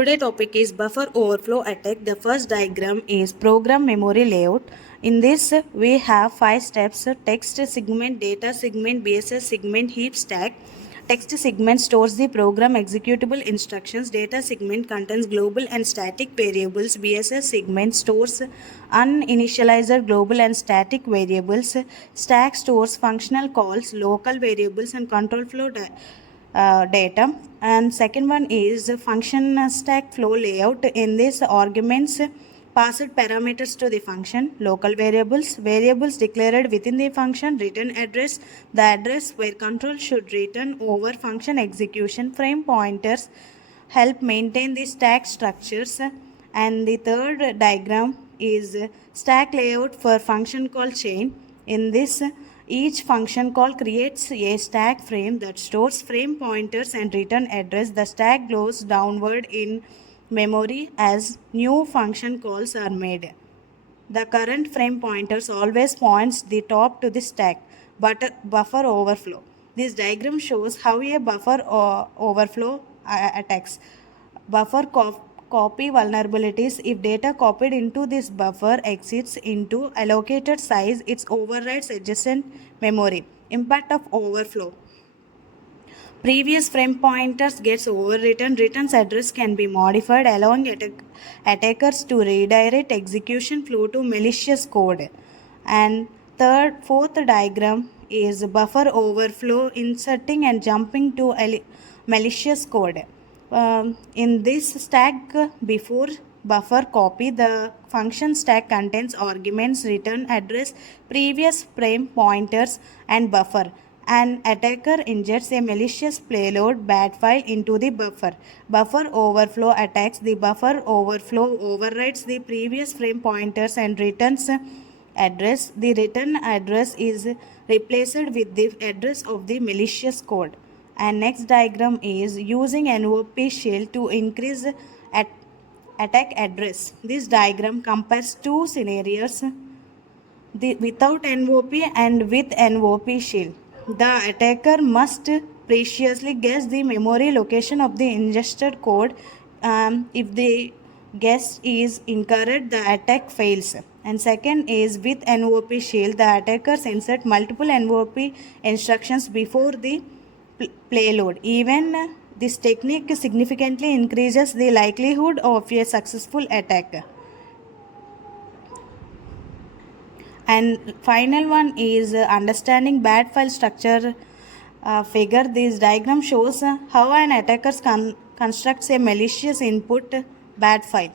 Today topic is buffer overflow attack. The first diagram is program memory layout. In this we have 5 steps: text segment, data segment, BSS segment, heap stack. Text segment stores the program executable instructions. Data segment contains global and static variables. BSS segment stores uninitialized global and static variables. Stack stores functional calls, local variables and control flow data. And second one is function stack flow layout. In this, arguments passed parameters to the function, local variables declared within the function, return address, the address where control should return over function execution, frame pointers help maintain the stack structures. And the third diagram is stack layout for function call chain. In this, each function call creates a stack frame that stores frame pointers and return address. The stack goes downward in memory as new function calls are made. The current frame pointers always points the top to the stack. But buffer overflow. This diagram shows how a buffer overflow attacks. Buffer copy vulnerabilities. If data copied into this buffer exceeds into allocated size, it overwrites adjacent memory. Impact of overflow. Previous frame pointers gets overwritten. Returns address can be modified, allowing attackers to redirect execution flow to malicious code. And fourth diagram is buffer overflow, inserting and jumping to malicious code. In this stack before buffer copy, the function stack contains arguments, return address, previous frame pointers and buffer. An attacker injects a malicious payload bad file into the buffer. Buffer overflow attacks. The buffer overflow overwrites the previous frame pointers and returns address. The return address is replaced with the address of the malicious code. And next diagram is using NOP shell to increase attack address. This diagram compares two scenarios, without NOP and with NOP shell. The attacker must preciously guess the memory location of the ingested code. If the guess is incorrect, the attack fails. And second is with NOP shell, the attackers insert multiple NOP instructions before the payload. Even this technique significantly increases the likelihood of a successful attack. And final one is understanding bad file structure figure. This diagram shows how an attacker constructs a malicious input bad file.